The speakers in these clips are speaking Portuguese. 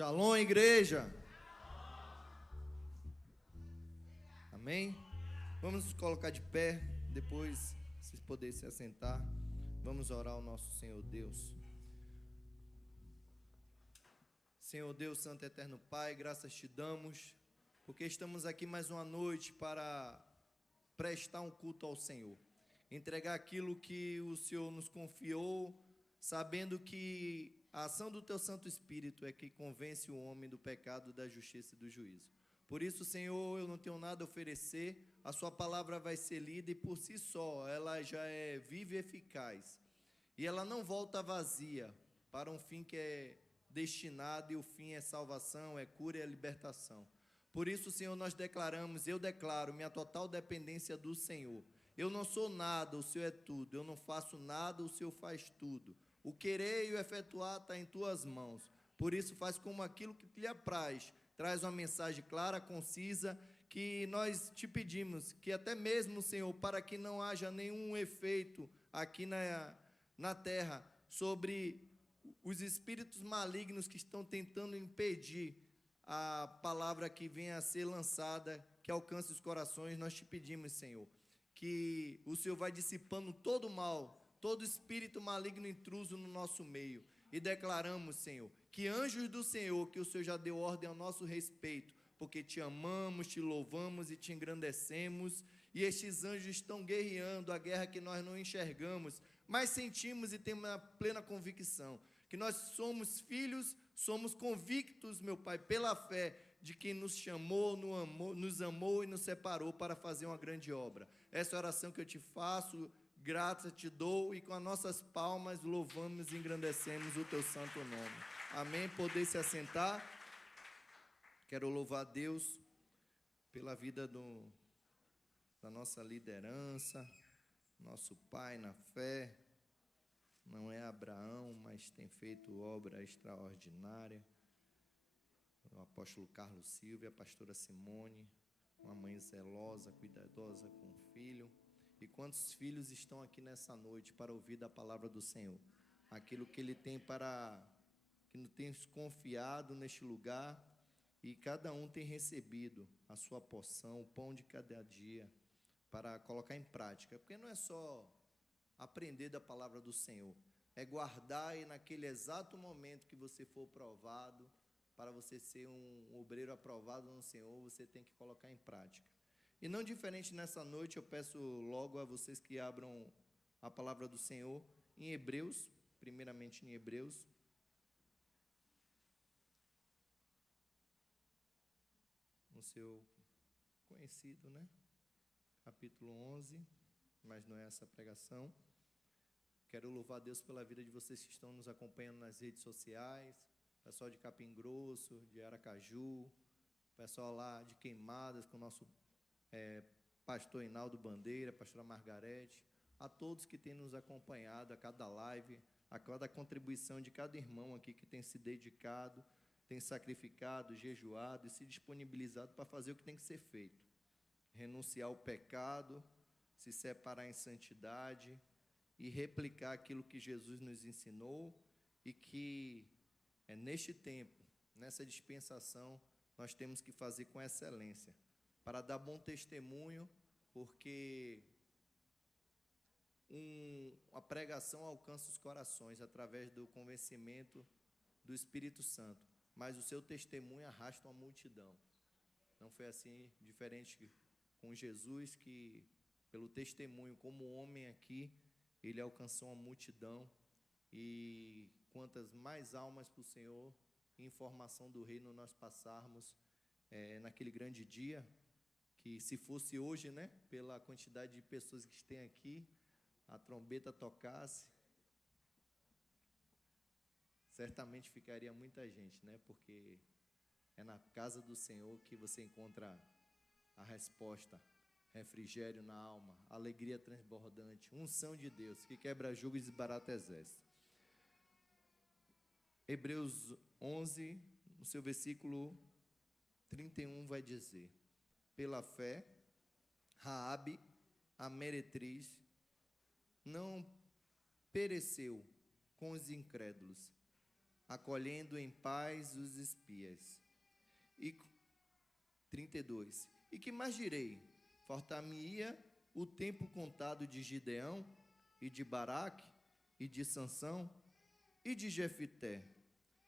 Shalom, igreja. Amém? Vamos nos colocar de pé, depois vocês poderem se assentar. Vamos orar ao nosso Senhor Deus. Senhor Deus, Santo e Eterno Pai, graças te damos, porque estamos aqui mais uma noite para prestar um culto ao Senhor. Entregar aquilo que o Senhor nos confiou, sabendo que a ação do Teu Santo Espírito é que convence o homem do pecado, da justiça e do juízo. Por isso, Senhor, eu não tenho nada a oferecer, a Sua palavra vai ser lida e por si só ela já é viva e eficaz. E ela não volta vazia para um fim que é destinado, e o fim é salvação, é cura e é libertação. Por isso, Senhor, nós declaramos, eu declaro minha total dependência do Senhor. Eu não sou nada, o Senhor é tudo. Eu não faço nada, o Senhor faz tudo. O querer e o efetuar está em tuas mãos. Por isso, faz como aquilo que lhe apraz. Traz uma mensagem clara, concisa, que nós te pedimos, que até mesmo, Senhor, para que não haja nenhum efeito aqui na terra sobre os espíritos malignos que estão tentando impedir a palavra que venha a ser lançada, que alcance os corações. Nós te pedimos, Senhor, que o Senhor vai dissipando todo o mal, todo espírito maligno intruso no nosso meio, e declaramos, Senhor, que anjos do Senhor, que o Senhor já deu ordem ao nosso respeito, porque te amamos, te louvamos e te engrandecemos, e estes anjos estão guerreando a guerra que nós não enxergamos, mas sentimos e temos a plena convicção, que nós somos filhos, somos convictos, meu Pai, pela fé, de quem nos chamou, nos amou e nos separou para fazer uma grande obra. Essa é a oração que eu te faço, graça te dou, e com as nossas palmas louvamos e engrandecemos o teu santo nome. Amém? Poder se assentar. Quero louvar a Deus pela vida da nossa liderança, nosso pai na fé. Não é Abraão, mas tem feito obra extraordinária. O apóstolo Carlos Silva, a pastora Simone, uma mãe zelosa, cuidadosa com o filho. E quantos filhos estão aqui nessa noite para ouvir da palavra do Senhor? Aquilo que Ele tem que nos tem confiado neste lugar, e cada um tem recebido a sua porção, o pão de cada dia, para colocar em prática. Porque não é só aprender da palavra do Senhor, é guardar, e naquele exato momento que você for provado, para você ser um obreiro aprovado no Senhor, você tem que colocar em prática. E não diferente nessa noite, eu peço logo a vocês que abram a palavra do Senhor em Hebreus, primeiramente em Hebreus. No seu conhecido, né? Capítulo 11, mas não é essa pregação. Quero louvar a Deus pela vida de vocês que estão nos acompanhando nas redes sociais, pessoal de Capim Grosso, de Aracaju, pessoal lá de Queimadas, com o nosso pastor Hinaldo Bandeira, pastora Margarete, a todos que têm nos acompanhado a cada live, a cada contribuição de cada irmão aqui que tem se dedicado, tem sacrificado, jejuado e se disponibilizado para fazer o que tem que ser feito. Renunciar ao pecado, se separar em santidade e replicar aquilo que Jesus nos ensinou, e que neste tempo, nessa dispensação, nós temos que fazer com excelência, para dar bom testemunho, porque a pregação alcança os corações através do convencimento do Espírito Santo, mas o seu testemunho arrasta uma multidão. Não foi assim diferente com Jesus, que pelo testemunho como homem aqui, ele alcançou uma multidão, e quantas mais almas para o Senhor, informação do reino nós passarmos naquele grande dia, que se fosse hoje, né, pela quantidade de pessoas que tem aqui, a trombeta tocasse, certamente ficaria muita gente, né, porque é na casa do Senhor que você encontra a resposta, refrigério na alma, alegria transbordante, unção de Deus, que quebra jugo e desbarata exército. Hebreus 11, no seu versículo 31, vai dizer: pela fé, Raabe, a meretriz, não pereceu com os incrédulos, acolhendo em paz os espias. E 32. E que mais direi? Faltar-me-ia o tempo contado de Gideão, e de Baraque, e de Sansão, e de Jefité,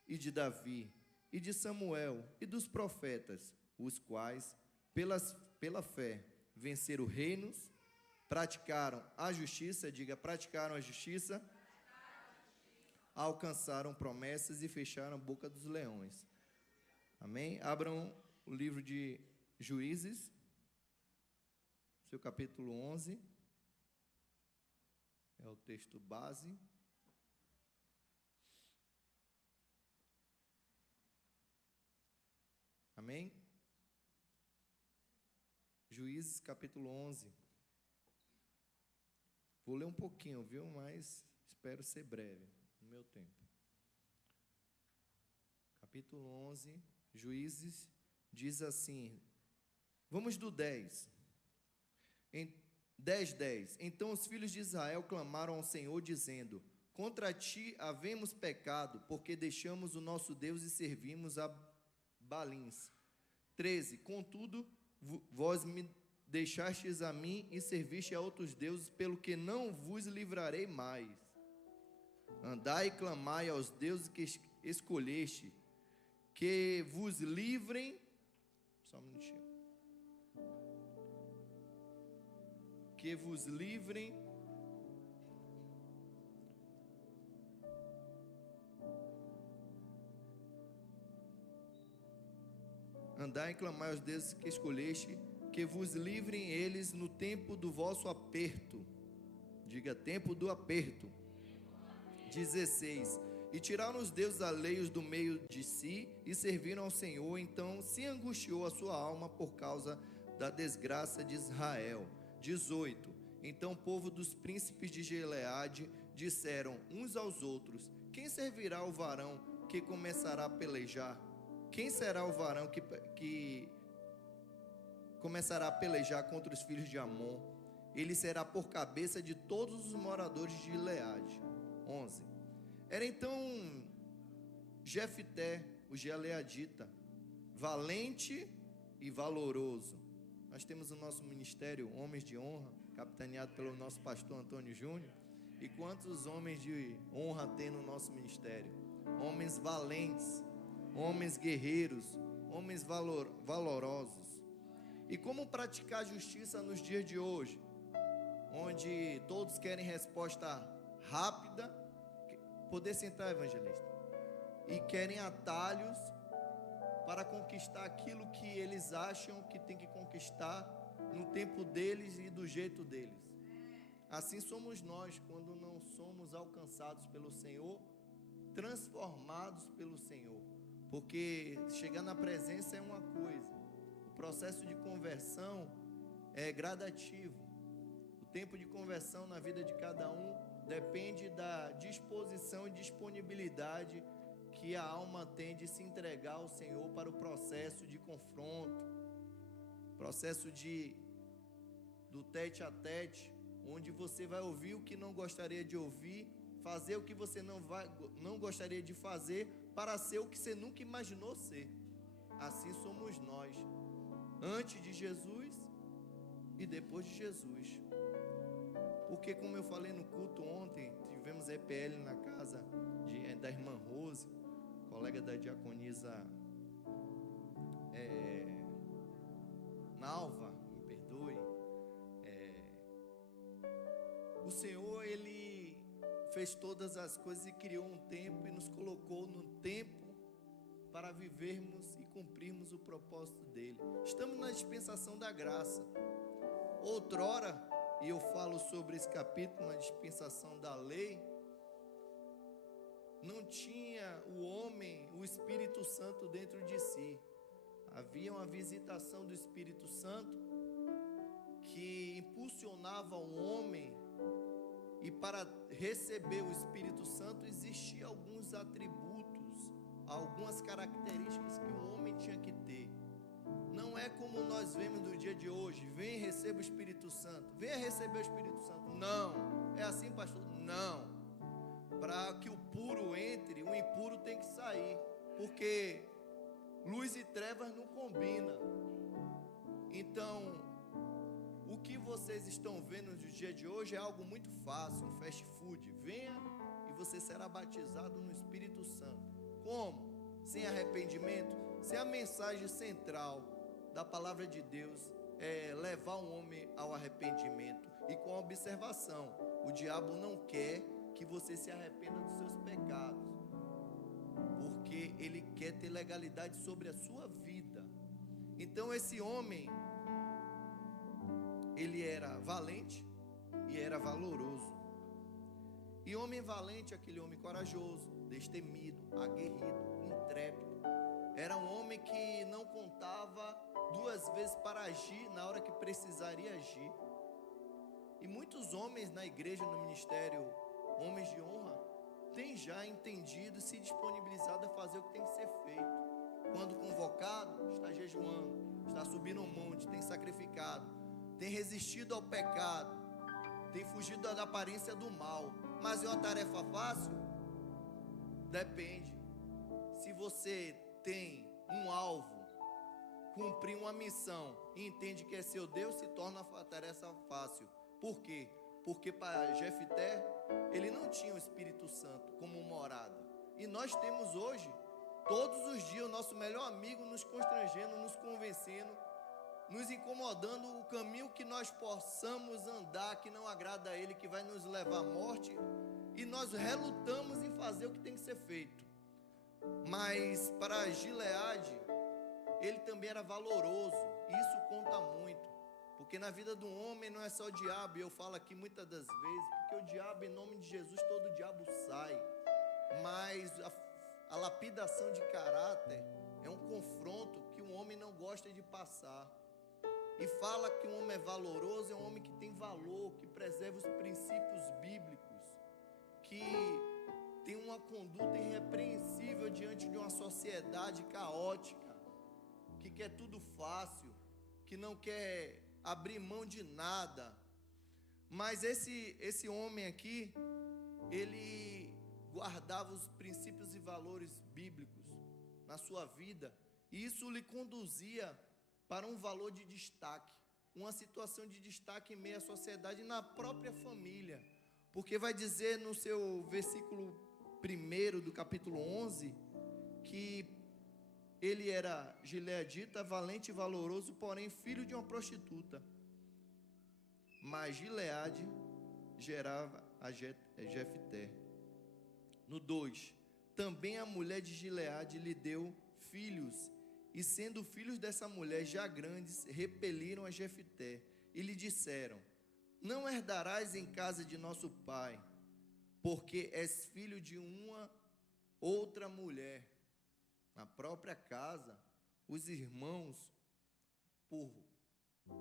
e de Davi, e de Samuel, e dos profetas, os quais, pela fé, venceram reinos, praticaram a justiça, diga, praticaram a justiça, alcançaram promessas e fecharam a boca dos leões. Amém? Abram o livro de Juízes, seu capítulo 11, é o texto base. Amém? Juízes, capítulo 11. Vou ler um pouquinho, viu? Mas espero ser breve, no meu tempo. Capítulo 11, Juízes, diz assim, vamos do 10. Em 10. Então os filhos de Israel clamaram ao Senhor, dizendo, contra ti havemos pecado, porque deixamos o nosso Deus e servimos a Balins. 13. Contudo, vós me deixastes a mim e serviste a outros deuses, pelo que não vos livrarei mais. Andai e clamai aos deuses que escolheste, que vos livrem. Só um minutinho. Que vos livrem andai e clamai aos deuses que escolheste, que vos livrem eles no tempo do vosso aperto. Diga, tempo do aperto. 16. E tiraram os deuses alheios do meio de si e serviram ao Senhor. Então se angustiou a sua alma por causa da desgraça de Israel. 18. Então o povo dos príncipes de Gileade disseram uns aos outros, quem servirá o varão que começará a pelejar? Quem será o varão que começará a pelejar contra os filhos de Amon? Ele será por cabeça de todos os moradores de Gileade. 11. Era então Jefité, o gileadita, valente e valoroso. Nós temos o nosso ministério Homens de Honra, capitaneado pelo nosso pastor Antônio Júnior. E quantos homens de honra tem no nosso ministério? Homens valentes, homens guerreiros, homens valorosos. E como praticar justiça nos dias de hoje, onde todos querem resposta rápida? Poder sentar, evangelista. E querem atalhos para conquistar aquilo que eles acham que tem que conquistar no tempo deles e do jeito deles. Assim somos nós quando não somos alcançados pelo Senhor, transformados pelo Senhor. Porque chegar na presença é uma coisa, o processo de conversão é gradativo. O tempo de conversão na vida de cada um depende da disposição e disponibilidade que a alma tem de se entregar ao Senhor para o processo de confronto, processo do tete a tete, onde você vai ouvir o que não gostaria de ouvir, fazer o que você não gostaria de fazer, para ser o que você nunca imaginou ser. Assim somos nós, antes de Jesus e depois de Jesus. Porque, como eu falei no culto ontem, tivemos EPL na casa da irmã Rose, colega da diaconisa Nalva, me perdoe. O Senhor, Ele fez todas as coisas e criou um tempo e nos colocou no tempo para vivermos e cumprirmos o propósito dEle. Estamos na dispensação da graça. Outrora, e eu falo sobre esse capítulo na dispensação da lei, não tinha o homem, o Espírito Santo dentro de si. Havia uma visitação do Espírito Santo que impulsionava o homem, e para receber o Espírito Santo existiam alguns atributos, algumas características que o homem tinha que ter. Não é como nós vemos no dia de hoje, vem e receba o Espírito Santo, venha receber o Espírito Santo. Não, é assim, pastor? Não. Para que o puro entre, o impuro tem que sair, porque luz e trevas não combinam. Então, o que vocês estão vendo no dia de hoje é algo muito fácil, um fast food. Venha e você será batizado no Espírito Santo. Como? Sem arrependimento? Se a mensagem central da palavra de Deus é levar um homem ao arrependimento, e com a observação, o diabo não quer que você se arrependa dos seus pecados, porque ele quer ter legalidade sobre a sua vida. Então esse homem, ele era valente e era valoroso. E homem valente, aquele homem corajoso, destemido, aguerrido, intrépido. Era um homem que não contava duas vezes para agir na hora que precisaria agir. E muitos homens na igreja, no ministério, homens de honra, têm já entendido e se disponibilizado a fazer o que tem que ser feito. Quando convocado, está jejuando, está subindo um monte, tem sacrificado, tem resistido ao pecado, tem fugido da aparência do mal. Mas é uma tarefa fácil? Depende. Se você tem um alvo, cumprir uma missão e entende que é seu Deus, se torna a tarefa fácil. Por quê? Porque para Jefté, ele não tinha o Espírito Santo como morada. E nós temos hoje, todos os dias, o nosso melhor amigo nos constrangendo, nos convencendo, nos incomodando o caminho que nós possamos andar, que não agrada a Ele, que vai nos levar à morte, e nós relutamos em fazer o que tem que ser feito. Mas para Gileade, ele também era valoroso, e isso conta muito, porque na vida do homem não é só o diabo, e eu falo aqui muitas das vezes, porque o diabo, em nome de Jesus, todo diabo sai, mas a lapidação de caráter é um confronto que um homem não gosta de passar. E fala que um homem é valoroso, é um homem que tem valor, que preserva os princípios bíblicos, que tem uma conduta irrepreensível diante de uma sociedade caótica, que quer tudo fácil, que não quer abrir mão de nada. Mas esse homem aqui, ele guardava os princípios e valores bíblicos na sua vida, e isso lhe conduzia para um valor de destaque, uma situação de destaque em meio à sociedade e na própria família, porque vai dizer no seu versículo 1 do capítulo 11, que ele era gileadita, valente e valoroso, porém filho de uma prostituta. Mas Gileade gerava a Jefté. No 2, também a mulher de Gileade lhe deu filhos, e sendo filhos dessa mulher já grandes, repeliram a Jefté, e lhe disseram: não herdarás em casa de nosso pai, porque és filho de uma outra mulher. Na própria casa, os irmãos, por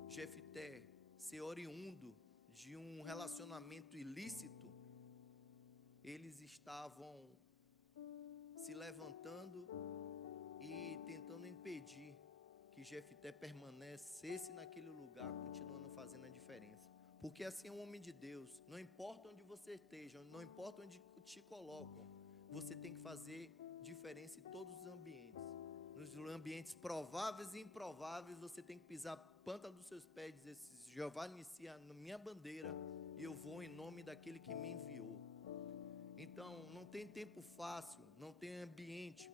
Jefté ser oriundo de um relacionamento ilícito, eles estavam se levantando e tentando impedir que Jefté permanecesse naquele lugar, continuando fazendo a diferença. Porque assim é um homem de Deus. Não importa onde você esteja, não importa onde te colocam, você tem que fazer diferença em todos os ambientes. Nos ambientes prováveis e improváveis, você tem que pisar a planta dos seus pés e dizer: Jeová inicia na minha bandeira e eu vou em nome daquele que me enviou. Então, não tem tempo fácil, não tem ambiente.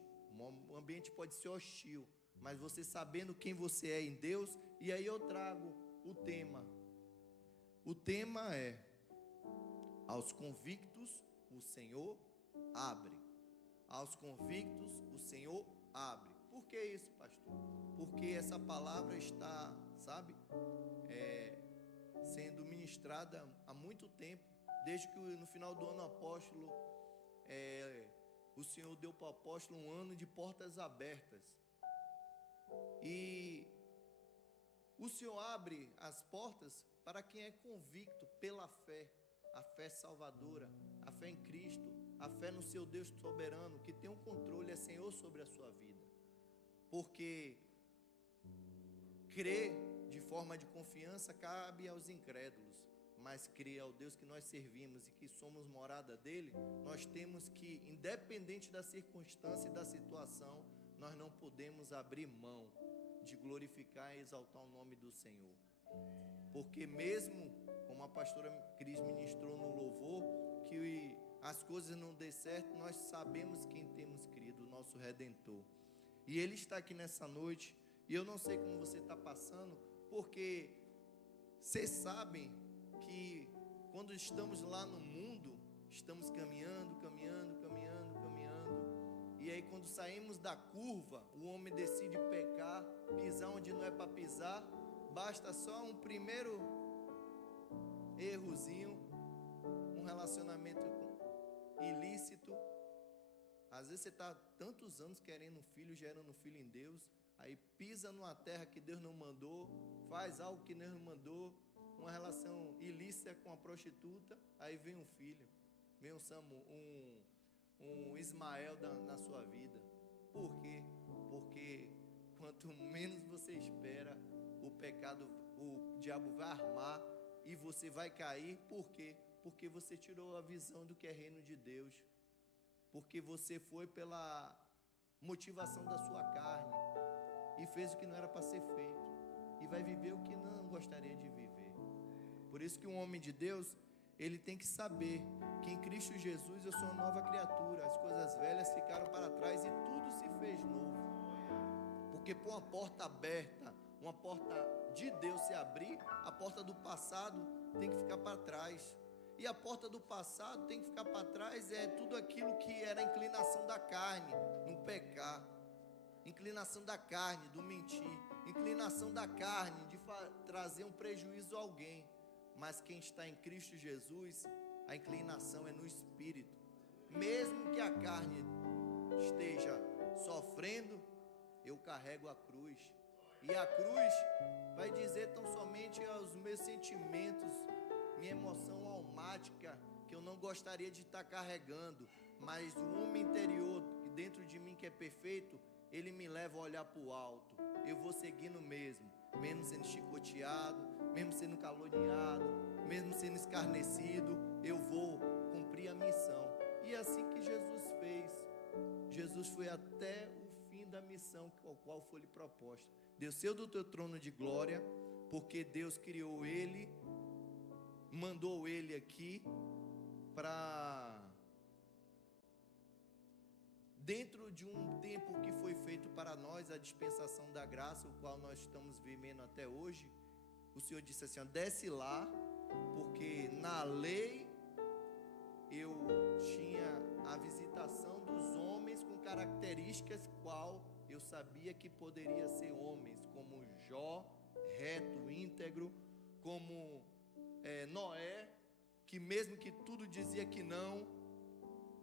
O ambiente pode ser hostil, mas você sabendo quem você é em Deus. E aí eu trago o tema. O tema é: aos convictos o Senhor abre. Aos convictos o Senhor abre. Por que isso, pastor? Porque essa palavra está, sendo ministrada há muito tempo, desde que no final do ano apóstolo, o Senhor deu para o apóstolo um ano de portas abertas. E o Senhor abre as portas para quem é convicto pela fé, a fé salvadora, a fé em Cristo, a fé no seu Deus soberano, que tem um controle, é Senhor sobre a sua vida. Porque crer de forma de confiança cabe aos incrédulos, mas crer ao Deus que nós servimos e que somos morada dele, nós temos que, independente da circunstância e da situação, nós não podemos abrir mão de glorificar e exaltar o nome do Senhor. Porque mesmo, como a pastora Cris ministrou no louvor, que as coisas não dê certo, nós sabemos quem temos crido, o nosso Redentor. E Ele está aqui nessa noite, e eu não sei como você está passando, porque vocês sabem que quando estamos lá no mundo, estamos caminhando, e aí quando saímos da curva, o homem decide pecar, pisar onde não é para pisar, basta só um primeiro errozinho, um relacionamento ilícito. Às vezes você está tantos anos querendo um filho, gerando um filho em Deus, aí pisa numa terra que Deus não mandou, faz algo que Deus não mandou, uma relação ilícita com a prostituta, aí vem um filho, vem um Ismael na sua vida. Por quê? Porque quanto menos você espera, o pecado, o diabo vai armar e você vai cair. Por quê? Porque você tirou a visão do que é reino de Deus, porque você foi pela motivação da sua carne e fez o que não era para ser feito, e vai viver o que não gostaria de viver. Por isso que um homem de Deus, ele tem que saber que em Cristo Jesus eu sou uma nova criatura, as coisas velhas ficaram para trás e tudo se fez novo. Porque por uma porta aberta, uma porta de Deus se abrir, a porta do passado tem que ficar para trás. E a porta do passado tem que ficar para trás, é tudo aquilo que era a inclinação da carne, no pecar, inclinação da carne, do mentir, inclinação da carne, de trazer um prejuízo a alguém. Mas quem está em Cristo Jesus, a inclinação é no Espírito. Mesmo que a carne esteja sofrendo, eu carrego a cruz. E a cruz vai dizer tão somente aos meus sentimentos, minha emoção almática, que eu não gostaria de estar carregando. Mas o homem interior, que dentro de mim que é perfeito, ele me leva a olhar para o alto. Eu vou seguindo mesmo sendo chicoteado, mesmo sendo caluniado, mesmo sendo escarnecido, eu vou cumprir a missão. E é assim que Jesus fez. Jesus foi até o fim da missão ao qual foi lhe proposta. Desceu do teu trono de glória, porque Deus criou ele, mandou ele aqui para, dentro de um tempo que foi feito para nós, a dispensação da graça, o qual nós estamos vivendo até hoje. O Senhor disse assim, ó, desce lá, porque na lei eu tinha a visitação dos homens com características qual eu sabia que poderia ser homens, como Jó, reto, íntegro, como Noé, que mesmo que tudo dizia que não,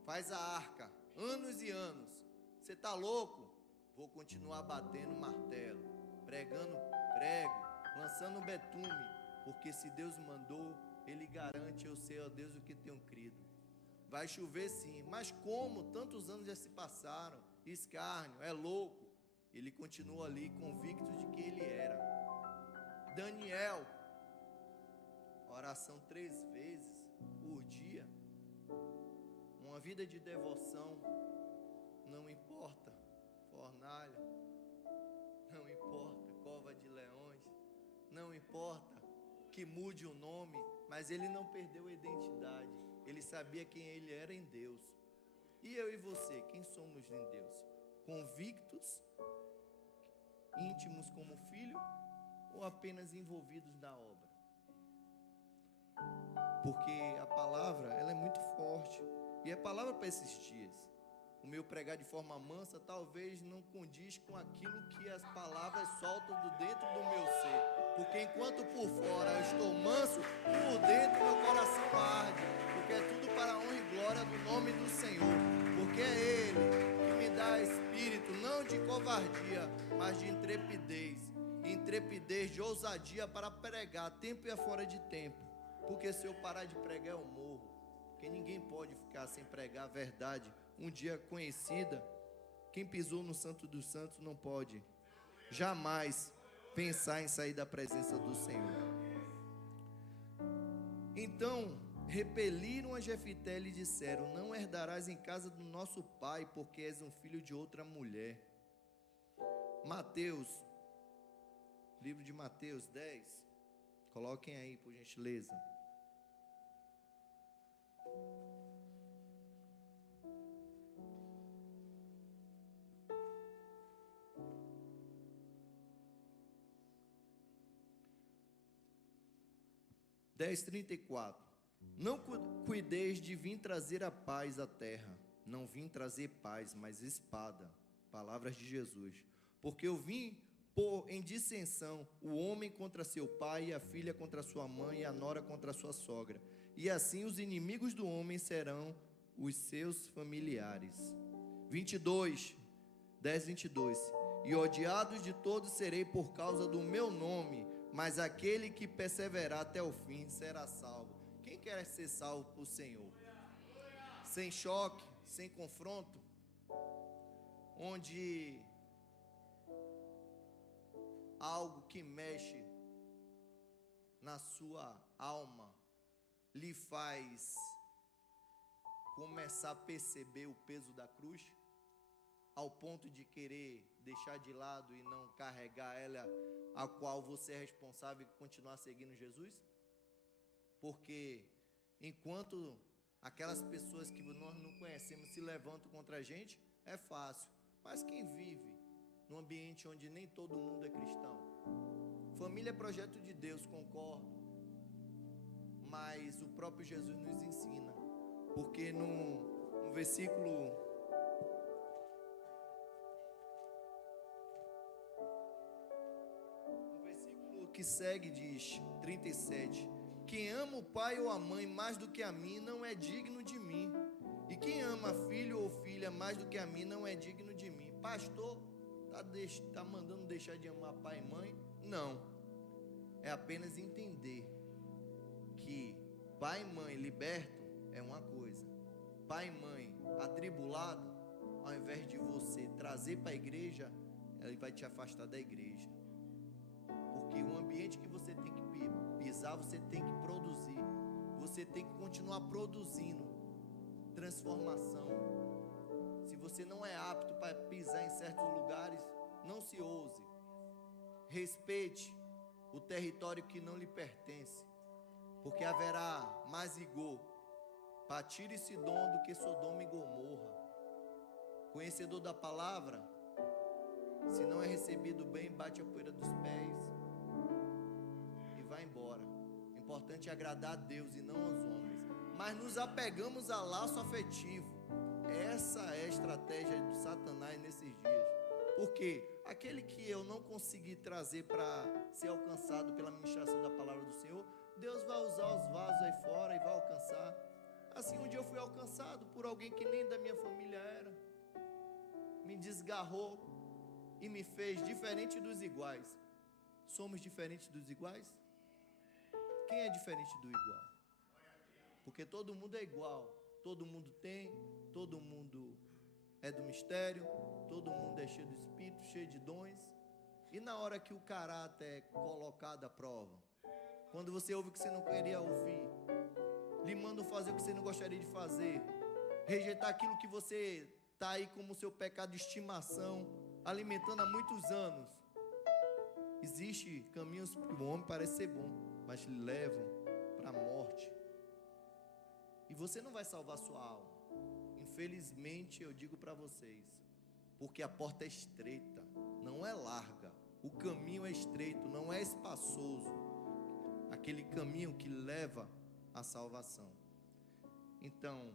faz a arca, anos e anos. Você está louco? Vou continuar batendo martelo, pregando prego, lançando betume, porque se Deus mandou, Ele garante, eu sei, ó Deus, o que tenho crido. Vai chover sim, mas como tantos anos já se passaram, escárnio, é louco. Ele continua ali, convicto de que ele era. Daniel, oração 3 vezes por dia, uma vida de devoção, não importa fornalha, não importa cova de leões, não importa que mude o nome, mas ele não perdeu a identidade, ele sabia quem ele era em Deus. E eu e você, quem somos em Deus? Convictos, íntimos como filho, ou apenas envolvidos na obra? Porque a palavra, ela é muito forte, e é palavra para esses dias. O meu pregar de forma mansa talvez não condiz com aquilo que as palavras soltam do dentro do meu ser. Porque enquanto por fora eu estou manso, por dentro meu coração arde. Porque é tudo para a honra e glória do nome do Senhor. Porque é Ele que me dá espírito, não de covardia, mas de intrepidez. Intrepidez, de ousadia para pregar, tempo e fora de tempo. Porque se eu parar de pregar eu morro. Porque ninguém pode ficar sem pregar a verdade um dia conhecida. Quem pisou no Santo dos Santos não pode jamais pensar em sair da presença do Senhor. Então repeliram a Jefité e lhe disseram: não herdarás em casa do nosso pai, porque és um filho de outra mulher. Mateus, livro de Mateus 10, coloquem aí por gentileza. Dez, 34. Não cuideis de vir trazer a paz à terra. Não vim trazer paz, mas espada. Palavras de Jesus. Porque eu vim pôr em dissensão o homem contra seu pai, e a filha contra sua mãe, e a nora contra sua sogra. E assim os inimigos do homem serão os seus familiares. 22, 10, 22. E odiados de todos serei por causa do meu nome, mas aquele que perseverar até o fim será salvo. Quem quer ser salvo por Senhor? Sem choque, sem confronto, onde algo que mexe na sua alma lhe faz começar a perceber o peso da cruz, ao ponto de querer deixar de lado e não carregar ela, a qual você é responsável, e continuar seguindo Jesus? Porque enquanto aquelas pessoas que nós não conhecemos se levantam contra a gente, é fácil. Mas quem vive num ambiente onde nem todo mundo é cristão? Família é projeto de Deus, concordo. Mas o próprio Jesus nos ensina. Porque no versículo que segue diz, 37: quem ama o pai ou a mãe mais do que a mim não é digno de mim, e quem ama filho ou filha mais do que a mim não é digno de mim. Pastor, está mandando deixar de amar pai e mãe? Não, é apenas entender que pai e mãe liberto é uma coisa, pai e mãe atribulado, ao invés de você trazer para a igreja, ele vai te afastar da igreja. Porque o ambiente que você tem que pisar, você tem que produzir. Você tem que continuar produzindo transformação. Se você não é apto para pisar em certos lugares, não se ouse. Respeite o território que não lhe pertence, porque haverá mais rigor para Tiro e Sidom do que Sodoma e Gomorra. Conhecedor da palavra, se não é recebido bem, bate a poeira dos pés e vai embora. O importante é agradar a Deus e não aos homens. Mas nos apegamos a laço afetivo. Essa é a estratégia de Satanás nesses dias. Porque aquele que eu não consegui trazer para ser alcançado pela ministração da palavra do Senhor, Deus vai usar os vasos aí fora e vai alcançar. Assim, um dia eu fui alcançado por alguém que nem da minha família era. Me desgarrou e me fez diferente dos iguais. Somos diferentes dos iguais? Quem é diferente do igual? Porque todo mundo é igual. Todo mundo tem, todo mundo é do mistério, todo mundo é cheio do Espírito, cheio de dons. E na hora que o caráter é colocado à prova, quando você ouve o que você não queria ouvir, lhe mandam fazer o que você não gostaria de fazer, rejeitar aquilo que você está aí como seu pecado de estimação, alimentando há muitos anos. Existem caminhos que o homem parece ser bom, mas lhe levam para a morte. E você não vai salvar sua alma. Infelizmente eu digo para vocês, porque a porta é estreita, não é larga. O caminho é estreito, não é espaçoso. Aquele caminho que leva à salvação. Então,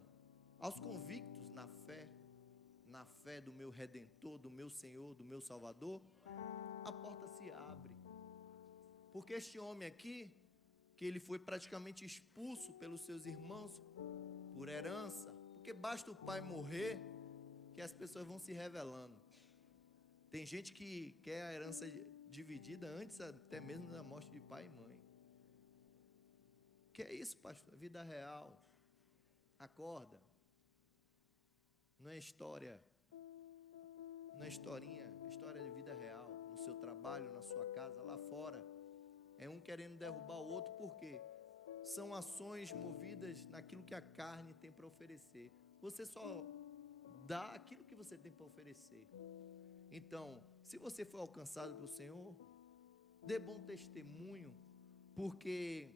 aos convictos na fé do meu Redentor, do meu Senhor, do meu Salvador, a porta se abre. Porque este homem aqui, que ele foi praticamente expulso pelos seus irmãos por herança, porque basta o pai morrer que as pessoas vão se revelando. Tem gente que quer a herança dividida antes até mesmo da morte de pai e mãe. Que é isso, pastor? Vida real. Acorda. Não é história, não é historinha, é história de vida real. No seu trabalho, na sua casa, lá fora. É um querendo derrubar o outro, por quê? são ações movidas naquilo que a carne tem para oferecer. Você só dá aquilo que você tem para oferecer. Então, se você for alcançado pelo Senhor, dê bom testemunho, porque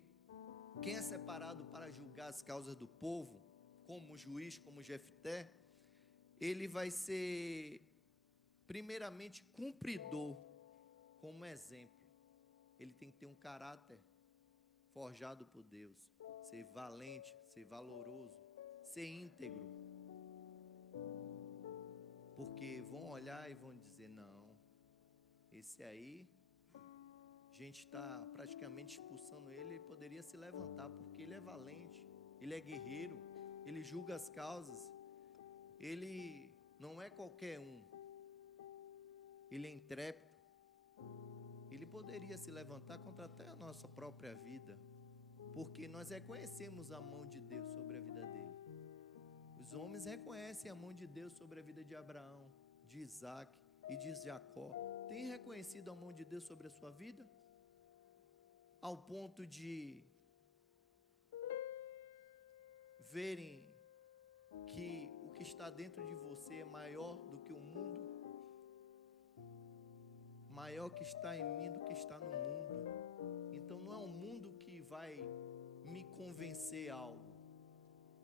quem é separado para julgar as causas do povo, como juiz, como Jefté, ele vai ser primeiramente cumpridor, como exemplo. Ele tem que ter um caráter forjado por Deus, ser valente, ser valoroso, ser íntegro. Porque vão olhar e vão dizer: não, esse aí, a gente está praticamente expulsando ele poderia se levantar, porque ele é valente, ele é guerreiro, ele julga as causas, ele não é qualquer um, ele é intrépido, ele poderia se levantar contra até a nossa própria vida, porque nós reconhecemos a mão de Deus sobre a vida dele. Os homens reconhecem a mão de Deus sobre a vida de Abraão, de Isaac e de Jacó. Tem reconhecido a mão de Deus sobre a sua vida? Ao ponto de verem que o que está dentro de você é maior do que o mundo, maior que está em mim do que está no mundo. Então não é o mundo que vai me convencer algo,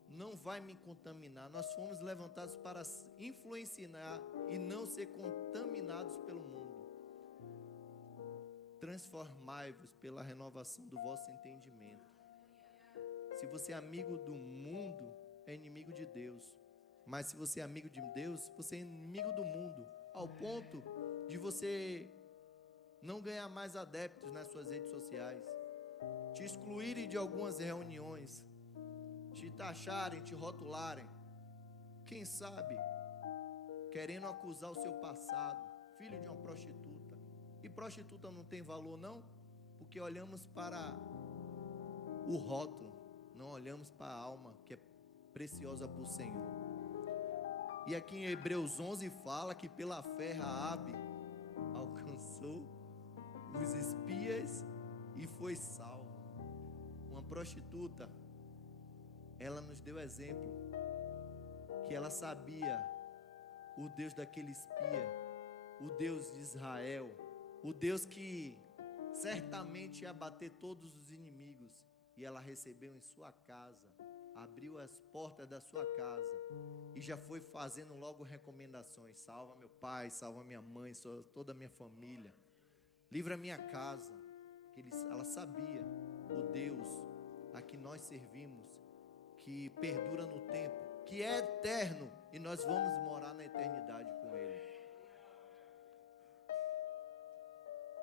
não vai me contaminar. Nós fomos levantados para influenciar e não ser contaminados pelo mundo. Transformai-vos pela renovação do vosso entendimento. Se você é amigo do mundo, é inimigo de Deus. Mas se você é amigo de Deus, você é inimigo do mundo, ao ponto de você não ganhar mais adeptos nas suas redes sociais, te excluírem de algumas reuniões, te taxarem, te rotularem, quem sabe querendo acusar o seu passado, filho de uma prostituta. E prostituta não tem valor não, porque olhamos para o rótulo, não olhamos para a alma que é preciosa para o Senhor. E aqui em Hebreus 11 fala que pela fé Raabe alcançou os espias e foi salvo. Uma prostituta, ela nos deu exemplo que ela sabia o Deus daquele espia, o Deus de Israel, o Deus que certamente ia bater todos os inimigos, e ela recebeu em sua casa, abriu as portas da sua casa e já foi fazendo logo recomendações: salva meu pai, salva minha mãe, toda a minha família, livra minha casa. Ela sabia o Deus a que nós servimos, que perdura no tempo, que é eterno, e nós vamos morar na eternidade com Ele.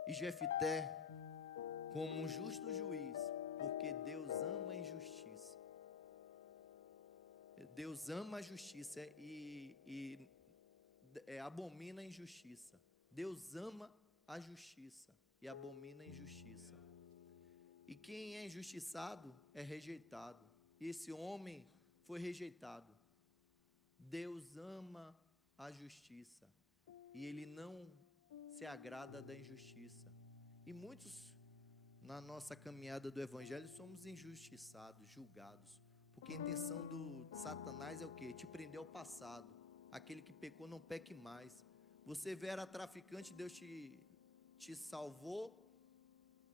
E Jefté, como um justo juiz, porque Deus ama a injustiça. Deus ama a justiça e abomina a injustiça. Deus ama a justiça e abomina a injustiça. E quem é injustiçado é rejeitado. E esse homem foi rejeitado. Deus ama a justiça e Ele não se agrada da injustiça. E muitos na nossa caminhada do Evangelho somos injustiçados, julgados, porque a intenção do Satanás é o quê? Te prender ao passado. Aquele que pecou não peque mais. Você era traficante, Deus te salvou,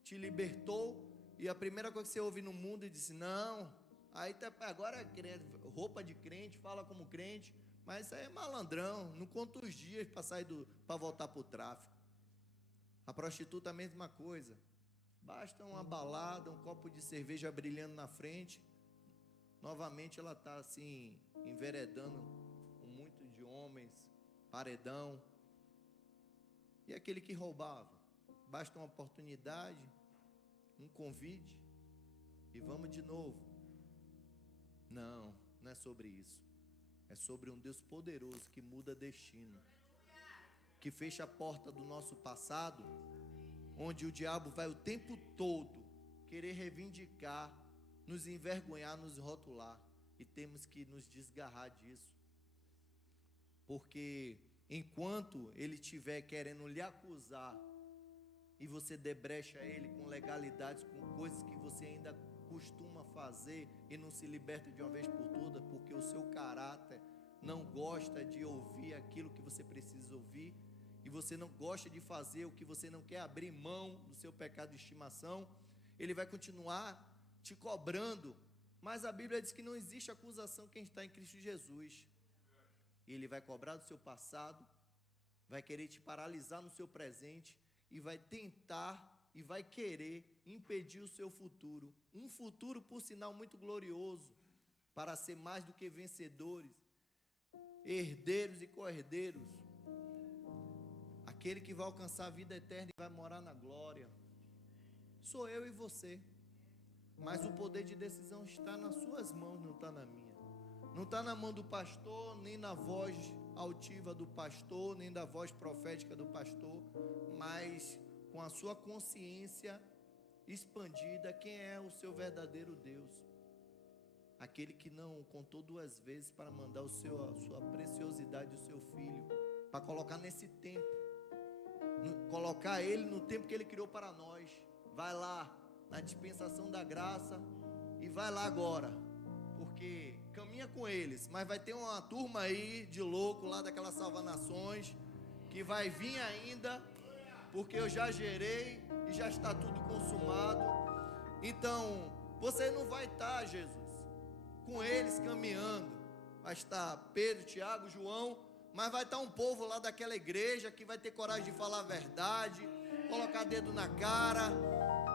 te libertou, e a primeira coisa que você ouve no mundo é dizer: não, aí tá, agora é crente, roupa de crente, fala como crente, mas isso aí é malandrão, não conta os dias para voltar para o tráfico. A prostituta, a mesma coisa. Basta uma balada, um copo de cerveja brilhando na frente, novamente ela está assim, enveredando com muito de homens, paredão. E aquele que roubava, basta uma oportunidade, um convite, e vamos de novo. Não, não é sobre isso. É sobre um Deus poderoso que muda destino, que fecha a porta do nosso passado, onde o diabo vai o tempo todo querer reivindicar, nos envergonhar, nos rotular, e temos que nos desgarrar disso, porque enquanto ele estiver querendo lhe acusar, e você debrecha ele com legalidades, com coisas que você ainda costuma fazer e não se liberta de uma vez por todas, porque o seu caráter não gosta de ouvir aquilo que você precisa ouvir, e você não gosta de fazer o que você não quer abrir mão do seu pecado de estimação, ele vai continuar te cobrando. Mas a Bíblia diz que não existe acusação quem está em Cristo Jesus. Ele vai cobrar do seu passado, vai querer te paralisar no seu presente e vai tentar e vai querer impedir o seu futuro. Um futuro, por sinal, muito glorioso, para ser mais do que vencedores, herdeiros e co-herdeiros. Aquele que vai alcançar a vida eterna e vai morar na glória. Sou eu e você. Mas o poder de decisão está nas suas mãos, não está na minha. Não está na mão do pastor, nem na voz altiva do pastor, nem da voz profética do pastor, mas com a sua consciência expandida, quem é o seu verdadeiro Deus? Aquele que não contou duas vezes para mandar a sua preciosidade, o seu filho, para colocar nesse tempo, colocar ele no tempo que ele criou para nós. Vai lá na dispensação da graça e vai lá agora, porque caminha com eles, mas vai ter uma turma aí de louco lá daquelas salva-nações que vai vir ainda, porque eu já gerei e já está tudo consumado. Então você não vai estar, Jesus, com eles caminhando. Vai estar Pedro, Tiago, João, mas vai estar um povo lá daquela igreja que vai ter coragem de falar a verdade, colocar dedo na cara,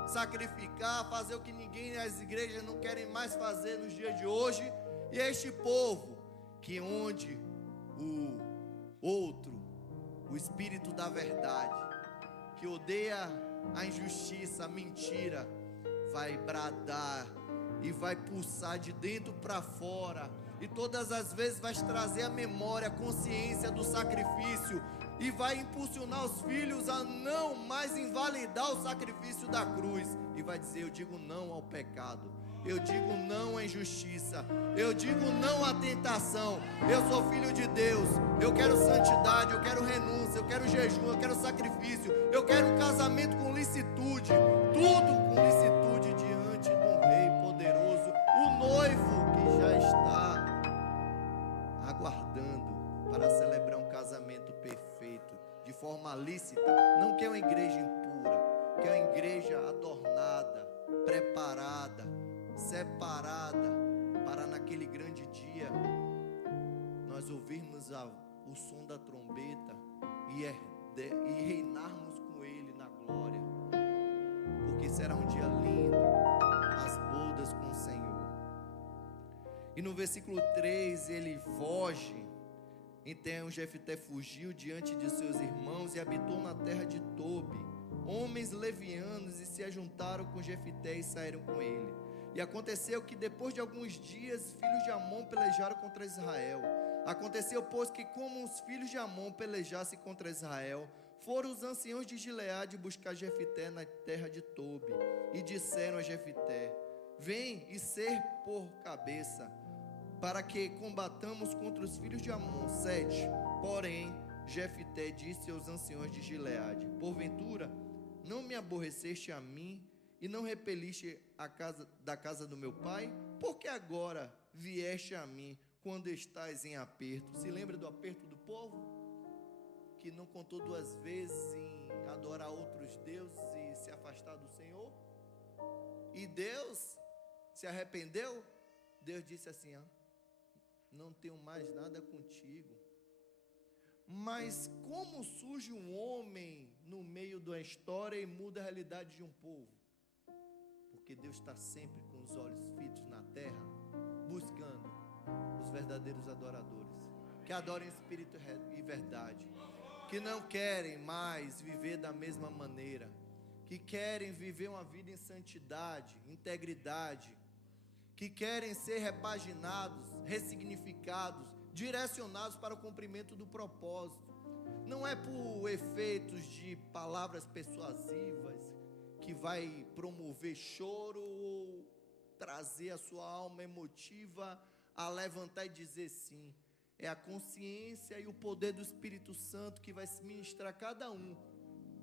sacrificar, fazer o que ninguém, as igrejas não querem mais fazer nos dias de hoje. E é este povo que onde o outro, o espírito da verdade, que odeia a injustiça, a mentira, vai bradar e vai pulsar de dentro para fora, e todas as vezes vai trazer a memória, a consciência do sacrifício, e vai impulsionar os filhos a não mais invalidar o sacrifício da cruz, e vai dizer: eu digo não ao pecado, eu digo não à injustiça, eu digo não à tentação. Eu sou filho de Deus, eu quero santidade, eu quero renúncia, eu quero jejum, eu quero sacrifício, eu quero um casamento com licitude, tudo com licitude diante de um rei poderoso, o noivo que já está aguardando para celebrar um casamento perfeito, de forma lícita. Não quer uma igreja impura, quer uma igreja adornada, preparada, separada, para naquele grande dia nós ouvirmos o som da trombeta e reinarmos com Ele na glória, porque será um dia lindo, as bodas com o Senhor. E no versículo 3 ele foge. Então Jefté fugiu diante de seus irmãos e habitou na terra de Tobi. Homens levianos e se ajuntaram com Jefté e saíram com ele. E aconteceu que depois de alguns dias, filhos de Amon pelejaram contra Israel. Aconteceu, pois, que como os filhos de Amon pelejassem contra Israel, foram os anciãos de Gileade buscar Jefté na terra de Tobi, e disseram a Jefté: vem e ser por cabeça, para que combatamos contra os filhos de Amon. 7. Porém, Jefté disse aos anciãos de Gileade: porventura, não me aborreceste a mim e não repeliste da casa do meu pai? Porque agora vieste a mim quando estás em aperto? Se lembra do aperto do povo? Que não contou duas vezes em adorar outros deuses e se afastar do Senhor? E Deus se arrependeu? Deus disse assim: não tenho mais nada contigo. Mas como surge um homem no meio da história e muda a realidade de um povo? Porque Deus está sempre com os olhos fitos na terra, buscando os verdadeiros adoradores, que adoram em espírito e verdade, que não querem mais viver da mesma maneira, que querem viver uma vida em santidade, integridade, que querem ser repaginados, ressignificados, direcionados para o cumprimento do propósito. Não é por efeitos de palavras persuasivas que vai promover choro ou trazer a sua alma emotiva a levantar e dizer sim. É a consciência e o poder do Espírito Santo que vai ministrar cada um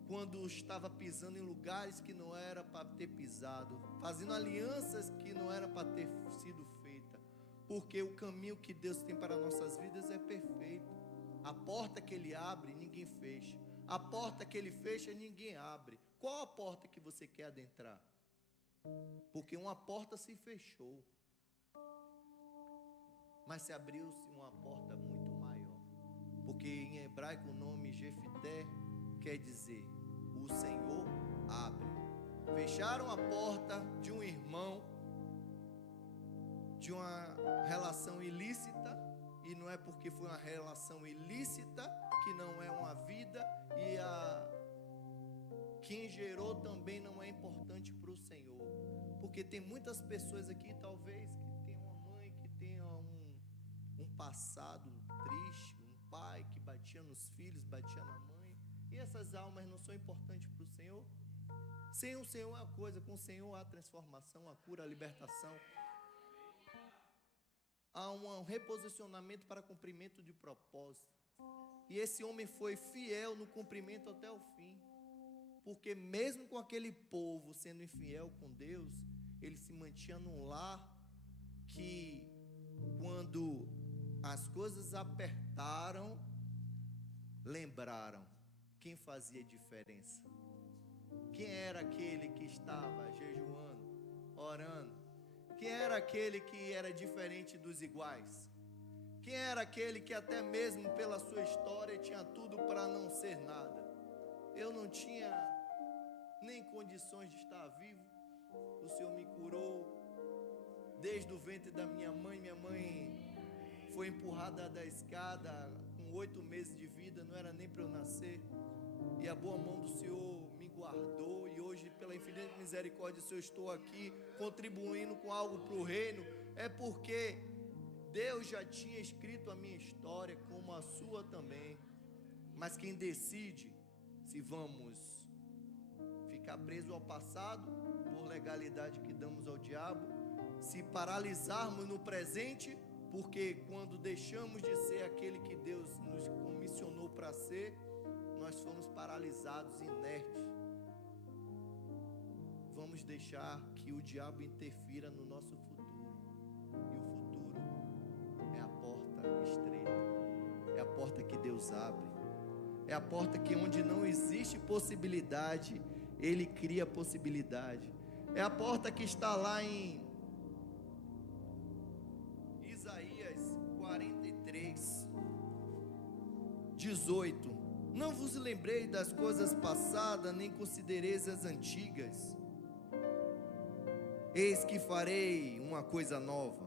quando estava pisando em lugares que não era para ter pisado, fazendo alianças que não era para ter sido feita, porque o caminho que Deus tem para nossas vidas é perfeito. A porta que Ele abre, ninguém fecha. A porta que Ele fecha, ninguém abre. Qual a porta que você quer adentrar? Porque uma porta se fechou, mas se abriu-se uma porta muito maior. Porque em hebraico o nome Jefité quer dizer: o Senhor abre. Fecharam a porta de um irmão, de uma relação ilícita, e não é porque foi uma relação ilícita que não é uma vida, e quem gerou também não é importante para o Senhor. Porque tem muitas pessoas aqui, talvez, que tenham uma mãe, que tenham um passado triste, um pai que batia nos filhos, batia na mãe, e essas almas não são importantes para o Senhor? Sem o Senhor é uma coisa, com o Senhor há transformação, há cura, há libertação, há um reposicionamento para cumprimento de propósito. E esse homem foi fiel no cumprimento até o fim, porque mesmo com aquele povo sendo infiel com Deus, ele se mantinha num lar que, quando as coisas apertaram, lembraram quem fazia diferença. Quem era aquele que estava jejuando, orando? Quem era aquele que era diferente dos iguais? Quem era aquele que até mesmo pela sua história tinha tudo para não ser nada? Eu não tinha nem condições de estar vivo. O Senhor me curou desde o ventre da minha mãe. Minha mãe foi empurrada da escada com 8 meses de vida, não era nem para eu nascer. E a boa mão do Senhor me guardou, e hoje, pela infinita misericórdia, se eu estou aqui contribuindo com algo para o reino, é porque Deus já tinha escrito a minha história, como a sua também. Mas quem decide se vamos ficar preso ao passado, por legalidade que damos ao diabo, se paralisarmos no presente, porque quando deixamos de ser aquele que Deus nos comissionou para ser, nós fomos paralisados, inertes. Vamos deixar que o diabo interfira no nosso futuro. E o futuro é a porta estreita, é a porta que Deus abre, é a porta que, onde não existe possibilidade, Ele cria possibilidade. É a porta que está lá em Isaías 43, 18. Não vos lembrei das coisas passadas, nem considereis as antigas. Eis que farei uma coisa nova,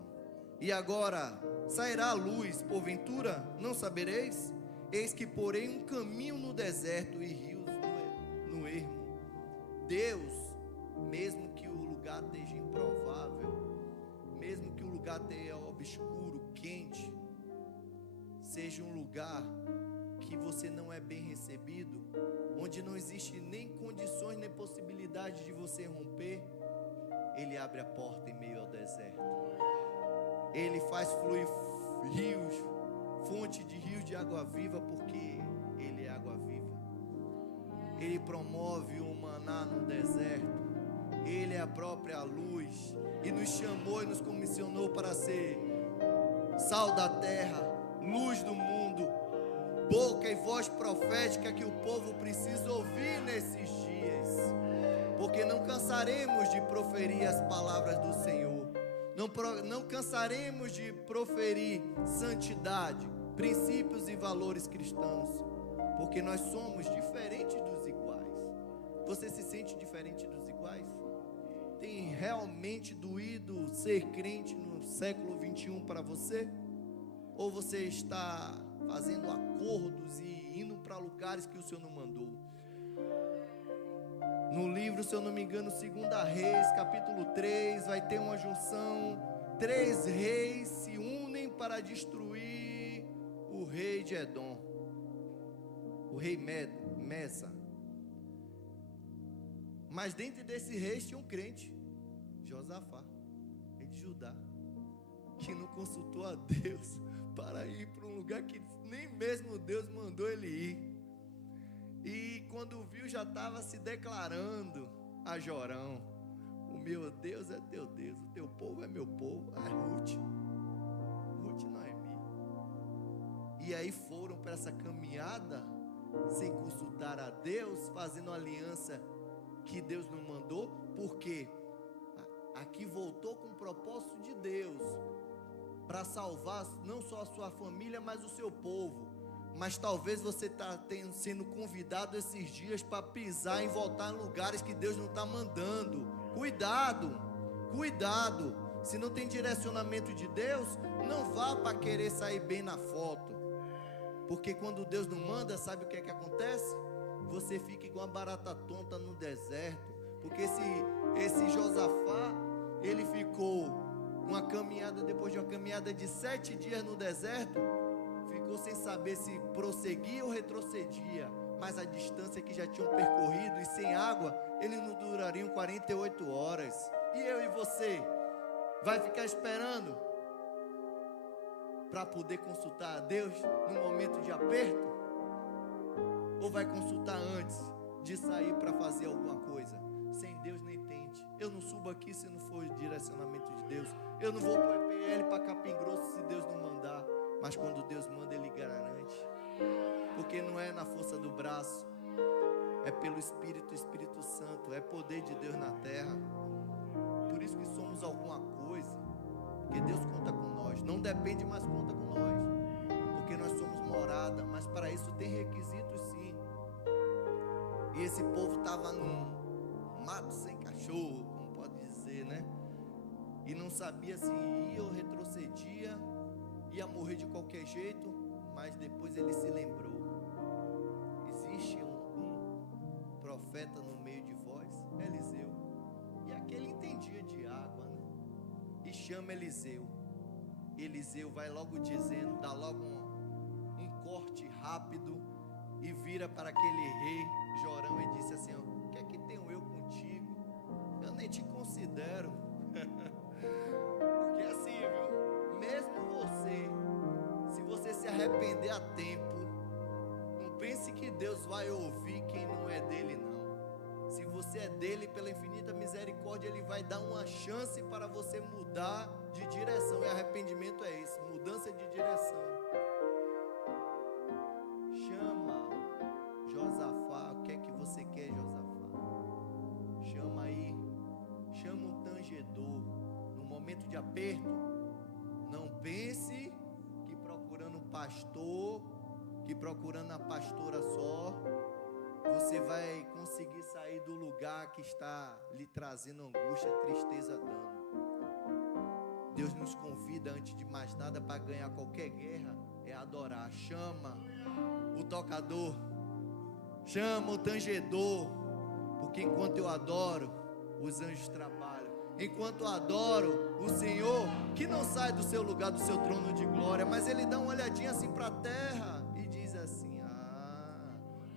e agora sairá a luz, porventura não sabereis? Eis que porei um caminho no deserto e rios no ermo. Deus, mesmo que o lugar esteja improvável, mesmo que o lugar esteja obscuro, quente, seja um lugar que você não é bem recebido, onde não existe nem condições nem possibilidade de você romper, Ele abre a porta em meio ao deserto. Ele faz fluir rios, fonte de rios de água viva, porque Ele é água viva. Ele promove o maná no deserto. Ele é a própria luz, e nos chamou e nos comissionou para ser sal da terra, luz do mundo, boca e voz profética que o povo precisa ouvir nesses dias, porque não cansaremos de proferir as palavras do Senhor, não cansaremos de proferir santidade, princípios e valores cristãos, porque nós somos diferentes dos iguais. Você se sente diferente dos iguais? Tem realmente doído ser crente no século 21 para você? Ou você está fazendo acordos e indo para lugares que o Senhor não mandou? No livro, se eu não me engano, 2 Reis, capítulo 3, vai ter uma junção. 3 reis se unem para destruir o rei de Edom, o rei Mesa. Mas dentro desses reis tinha um crente, Josafá, rei de Judá, que não consultou a Deus para ir para um lugar que nem mesmo Deus mandou ele ir. E quando viu, já estava se declarando a Jorão: o meu Deus é teu Deus, o teu povo é meu povo. Ah, Ruth, Noemi. E aí foram para essa caminhada sem consultar a Deus, fazendo aliança que Deus não mandou, porque aqui voltou com o propósito de Deus para salvar não só a sua família, mas o seu povo. Mas talvez você está sendo convidado esses dias para pisar e voltar em lugares que Deus não está mandando. Cuidado, cuidado. Se não tem direcionamento de Deus, não vá para querer sair bem na foto. Porque quando Deus não manda, sabe o que é que acontece? Você fica igual uma barata tonta no deserto. Porque esse Josafá, ele ficou uma caminhada, depois de uma caminhada de 7 dias no deserto, ficou sem saber se prosseguia ou retrocedia. Mas a distância que já tinham percorrido e sem água, eles não durariam 48 horas. E eu e você, vai ficar esperando para poder consultar a Deus no momento de aperto? Ou vai consultar antes de sair para fazer alguma coisa? Sem Deus nem tente. Eu não subo aqui se não for direcionamento de Deus. Eu não vou para o EPL, para Capim Grosso, se Deus não mandar. Mas quando Deus manda, Ele garante. Porque não é na força do braço, é pelo Espírito Santo, é poder de Deus na terra. Por isso que somos alguma coisa, porque Deus conta com nós. Não depende, mas conta com nós, porque nós somos morada. Mas para isso tem requisitos, sim. E esse povo estava num mato sem cachorro, como pode dizer, né? E não sabia se ia ou retrocedia, ia morrer de qualquer jeito. Mas depois ele se lembrou: existe um profeta no meio de vós, Eliseu. E aquele entendia de água, né? E chama Eliseu. Eliseu vai logo dizendo, dá logo um corte rápido e vira para aquele rei Jorão e disse assim: o que é que tenho eu contigo? Eu nem te considero. Porque assim, viu? Mesmo você, se você se arrepender a tempo, não pense que Deus vai ouvir quem não é dele, não. Se você é dele, pela infinita misericórdia, ele vai dar uma chance para você mudar de direção. E arrependimento é isso, mudança de direção. Chama Josafá. O que é que você quer, Josafá? Chama aí. Chama um tangedor. No momento de aperto, não pense que procurando um pastor, que procurando a pastora só, você vai conseguir sair do lugar que está lhe trazendo angústia, tristeza, dano. Deus nos convida, antes de mais nada, para ganhar qualquer guerra, é adorar. Chama o tocador, chama o tangedor, porque enquanto eu adoro, os anjos trabalham. Enquanto eu adoro o Senhor, que não sai do seu lugar, do seu trono de glória, mas Ele dá uma olhadinha assim para a terra e diz assim: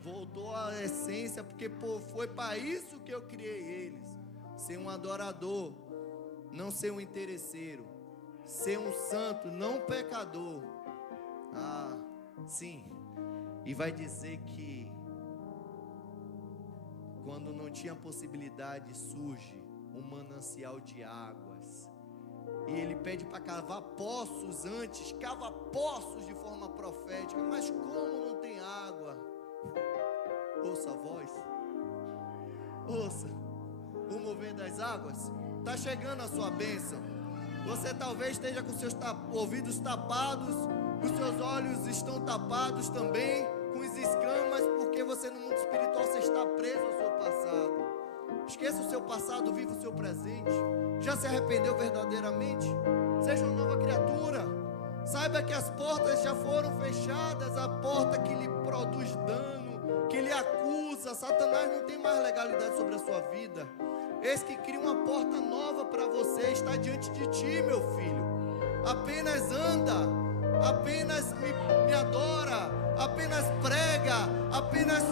voltou à essência, porque foi para isso que eu criei eles. Ser um adorador, não ser um interesseiro. Ser um santo, não um pecador. Sim. E vai dizer que quando não tinha possibilidade, surge um manancial de águas. E ele pede para cavar poços antes. Cava poços de forma profética. Mas como não tem água? Ouça a voz. Ouça o mover das águas. Está chegando a sua bênção. Você talvez esteja com seus ouvidos tapados, os seus olhos estão tapados também, com as escamas, porque você no mundo espiritual você está preso ao seu passado. Esqueça o seu passado, viva o seu presente. Já se arrependeu verdadeiramente? Seja uma nova criatura. Saiba que as portas já foram fechadas, a porta que lhe produz dano, que lhe acusa. Satanás não tem mais legalidade sobre a sua vida. Eis que cria uma porta nova para você, está diante de ti, meu filho. Apenas anda, apenas me adora, apenas prega, apenas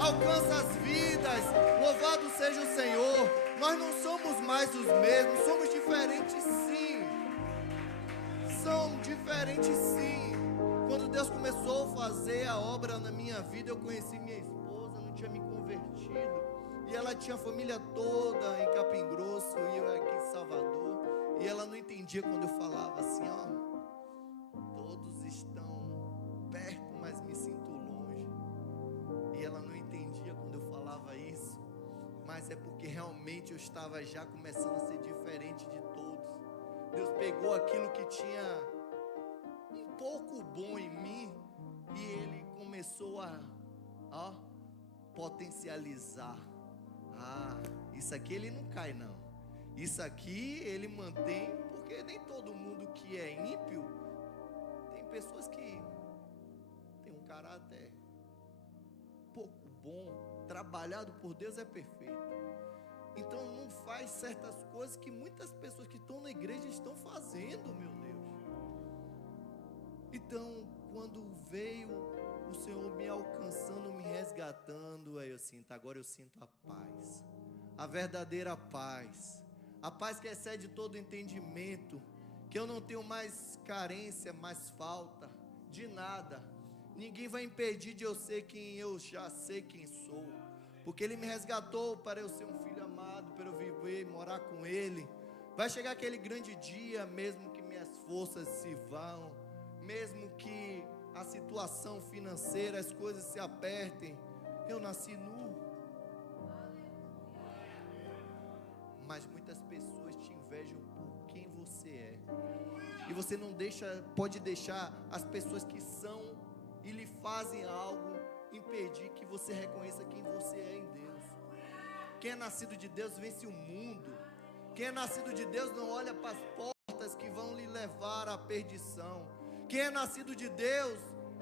alcança as vidas. Louvado seja o Senhor. Nós não somos mais os mesmos, somos diferentes sim. São diferentes sim. Quando Deus começou a fazer a obra na minha vida, eu conheci minha esposa, tinha me convertido. E ela tinha a família toda em Capim Grosso e eu aqui em Salvador. E ela não entendia quando eu falava assim, ó, todos estão perto, mas me sinto longe. E ela não entendia quando eu falava isso, mas é porque realmente eu estava já começando a ser diferente de todos. Deus pegou aquilo que tinha um pouco bom em mim e Ele começou a potencializar. Isso aqui ele não cai não. Isso aqui ele mantém, porque nem todo mundo que é ímpio, tem pessoas que tem um caráter pouco bom, trabalhado por Deus é perfeito. Então não faz certas coisas que muitas pessoas que estão na igreja estão fazendo, meu Deus. Então, quando veio o Senhor me alcançando, me resgatando, aí agora eu sinto a paz, a verdadeira paz, a paz que excede todo entendimento, que eu não tenho mais carência, mais falta de nada. Ninguém vai impedir de eu ser quem eu já sei quem sou, porque Ele me resgatou para eu ser um filho amado, para eu viver e morar com Ele. Vai chegar aquele grande dia, mesmo que minhas forças se vão, mesmo que a situação financeira, as coisas se apertem, eu nasci nu. Mas muitas pessoas te invejam por quem você é. E você não pode deixar as pessoas que são e lhe fazem algo impedir que você reconheça quem você é em Deus. Quem é nascido de Deus vence o mundo. Quem é nascido de Deus não olha para as portas que vão lhe levar à perdição. Quem é nascido de Deus,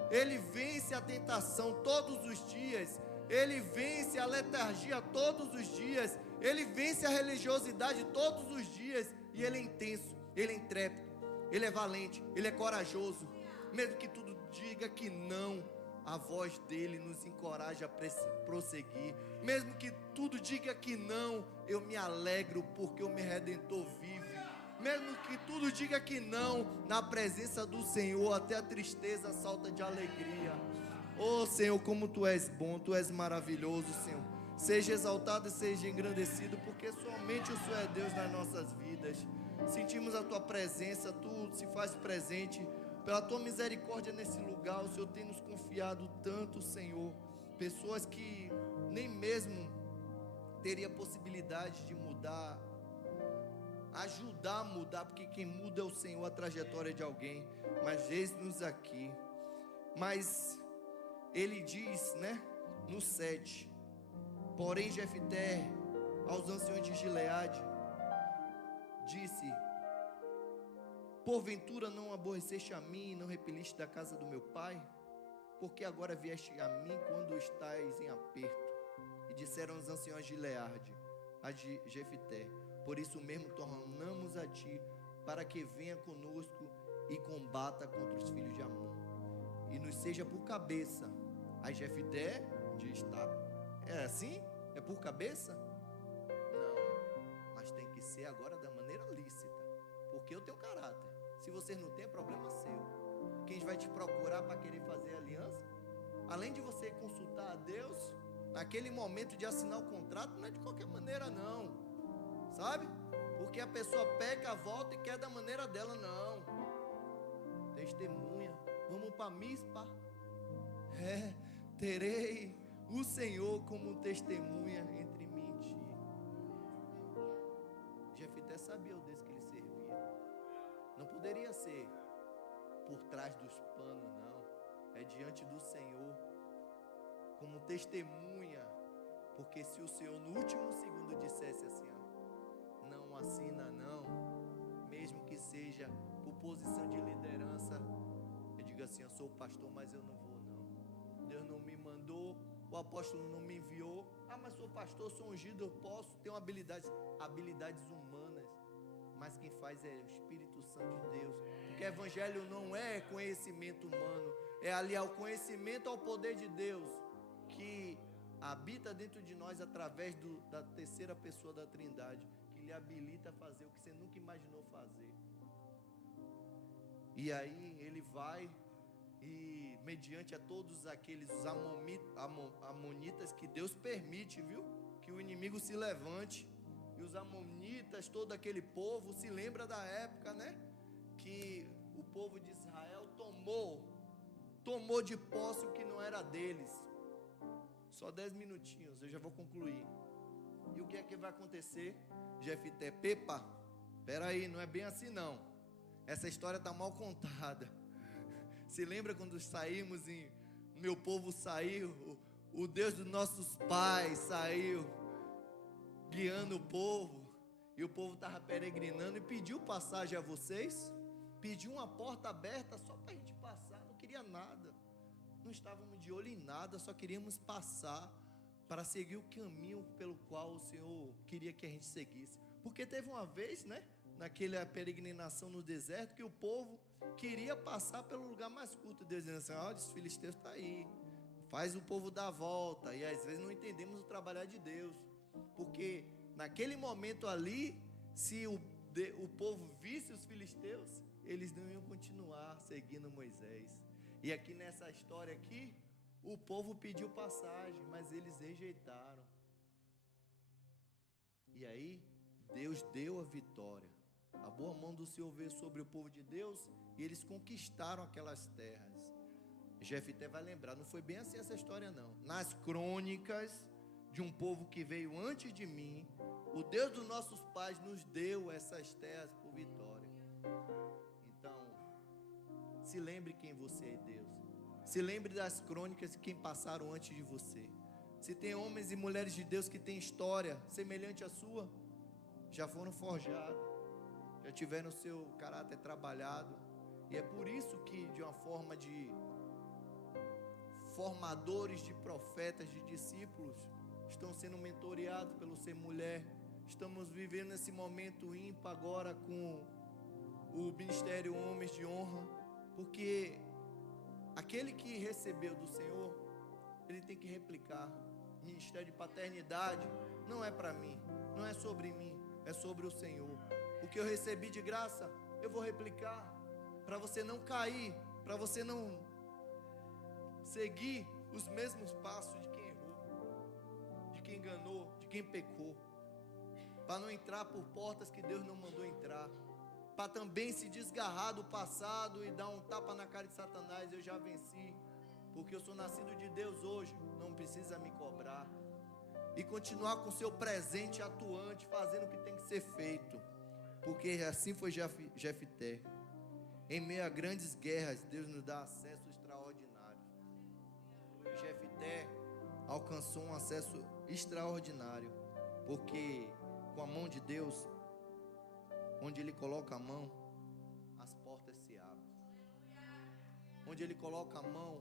ele vence a tentação todos os dias. Ele vence a letargia todos os dias. Ele vence a religiosidade todos os dias. E ele é intenso, ele é intrépido, ele é valente, ele é corajoso. Mesmo que tudo diga que não, a voz dele nos encoraja a prosseguir. Mesmo que tudo diga que não, eu me alegro porque o meu Redentor vive. Mesmo que tudo diga que não, na presença do Senhor até a tristeza salta de alegria. Oh Senhor, como Tu és bom, Tu és maravilhoso, Senhor. Seja exaltado e seja engrandecido, porque somente o Senhor é Deus nas nossas vidas. Sentimos a Tua presença, Tu se faz presente. Pela Tua misericórdia nesse lugar, o Senhor tem nos confiado tanto, Senhor. Pessoas que nem mesmo teria possibilidade de mudar, ajudar a mudar, porque quem muda é o Senhor, a trajetória de alguém. Mas eis-nos aqui. Mas ele diz, no 7: porém Jefté aos anciões de Gileade disse: porventura não aborreceste a mim e não repeliste da casa do meu pai? Porque agora vieste a mim quando estás em aperto? E disseram os anciões de Gileade a Jefté: por isso mesmo tornamos a ti, para que venha conosco e combata contra os filhos de Amon, e nos seja por cabeça. Aí Jefté diz: tá, é assim? É por cabeça? Não, mas tem que ser agora da maneira lícita, porque eu tenho caráter. Se vocês não têm, é problema seu. Quem vai te procurar para querer fazer aliança? Além de você consultar a Deus, naquele momento de assinar o contrato, não é de qualquer maneira não, sabe? Porque a pessoa peca, volta e quer da maneira dela. Não, testemunha. Vamos para Mispa. Terei o Senhor como testemunha entre mim e ti. Jefté sabia o Deus que ele servia. Não poderia ser por trás dos panos, não. É diante do Senhor, como testemunha. Porque se o Senhor no último segundo dissesse assim: não assina não, mesmo que seja por posição de liderança, eu digo assim: eu sou o pastor, mas eu não vou não. Deus não me mandou, o apóstolo não me enviou. Mas sou pastor, sou ungido, eu posso ter habilidades humanas. Mas quem faz é o Espírito Santo de Deus. Porque evangelho não é conhecimento humano, é aliar o conhecimento ao poder de Deus, que habita dentro de nós através da terceira pessoa da Trindade, que lhe habilita a fazer o que você nunca imaginou fazer. E aí ele vai e mediante a todos aqueles os amonitas que Deus permite, viu? Que o inimigo se levante. E os amonitas, todo aquele povo, se lembra da época, né? Que o povo de Israel tomou de posse o que não era deles. Só 10 minutinhos, eu já vou concluir. E o que é que vai acontecer? Jefité, Pepa, peraí, não é bem assim não. Essa história está mal contada. Se lembra quando saímos e meu povo saiu, o Deus dos nossos pais saiu guiando o povo, e o povo estava peregrinando e pediu passagem a vocês, pediu uma porta aberta só para a gente passar, não queria nada, não estávamos de olho em nada, só queríamos passar para seguir o caminho pelo qual o Senhor queria que a gente seguisse. Porque teve uma vez, né, naquela peregrinação no deserto, que o povo queria passar pelo lugar mais curto. Deus dizendo assim: olha, os filisteus estão aí, faz o povo dar a volta. E às vezes não entendemos o trabalhar de Deus, porque naquele momento ali, se o povo visse os filisteus, eles não iam continuar seguindo Moisés. E aqui nessa história aqui, o povo pediu passagem, mas eles rejeitaram. E aí Deus deu a vitória. A boa mão do Senhor veio sobre o povo de Deus, e eles conquistaram aquelas terras. Jefité vai lembrar, não foi bem assim essa história não. Nas crônicas de um povo que veio antes de mim, o Deus dos nossos pais nos deu essas terras por vitória. Então, se lembre quem você é, Deus. Se lembre das crônicas de quem passaram antes de você. Se tem homens e mulheres de Deus que têm história semelhante à sua, já foram forjados, já tiveram o seu caráter trabalhado. E é por isso que, de uma forma de formadores de profetas, de discípulos, estão sendo mentoreados pelo Ser Mulher. Estamos vivendo esse momento ímpar agora com o Ministério Homens de Honra, porque aquele que recebeu do Senhor, ele tem que replicar. Ministério de paternidade não é para mim, não é sobre mim, é sobre o Senhor. O que eu recebi de graça, eu vou replicar, para você não cair, para você não seguir os mesmos passos de quem errou, de quem enganou, de quem pecou, para não entrar por portas que Deus não mandou entrar, para também se desgarrar do passado e dar um tapa na cara de Satanás. Eu já venci, porque eu sou nascido de Deus hoje, não precisa me cobrar, e continuar com o seu presente atuante, fazendo o que tem que ser feito, porque assim foi Jefité. Em meio a grandes guerras, Deus nos dá acesso extraordinário. Jefité alcançou um acesso extraordinário, porque com a mão de Deus, onde Ele coloca a mão, as portas se abrem. Onde Ele coloca a mão,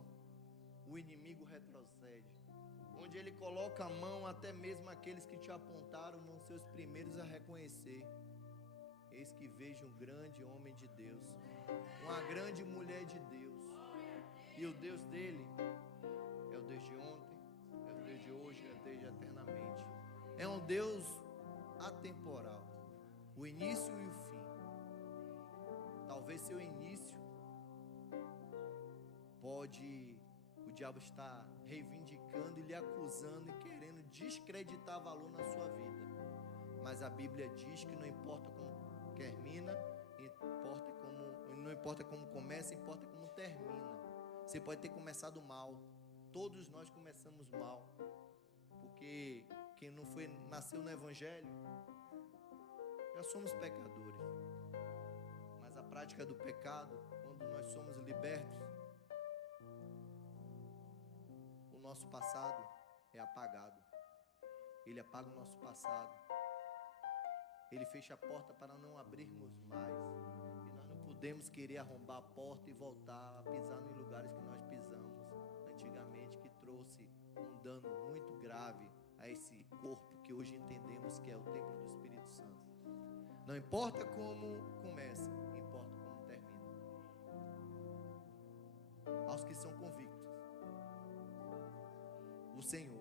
o inimigo retrocede. Onde Ele coloca a mão, até mesmo aqueles que te apontaram vão ser os primeiros a reconhecer: eis que vejo um grande homem de Deus, uma grande mulher de Deus. E o Deus dele é o Deus de ontem, é o Deus de hoje, é o Deus de eternamente. É um Deus atemporal, o início e o fim. Talvez seu início o diabo está reivindicando e lhe acusando e querendo descreditar valor na sua vida. Mas a Bíblia diz que não importa como termina, não importa como começa, importa como termina. Você pode ter começado mal, todos nós começamos mal, porque quem não nasceu no Evangelho, já somos pecadores. Mas a prática do pecado, quando nós somos libertos, o nosso passado é apagado. Ele apaga o nosso passado. Ele fecha a porta para não abrirmos mais. E nós não podemos querer arrombar a porta e voltar a pisar em lugares que nós pisamos antigamente, que trouxe um dano muito grave a esse corpo que hoje entendemos que é o templo do Espírito Santo. Não importa como começa, importa como termina. Aos que são convictos, o Senhor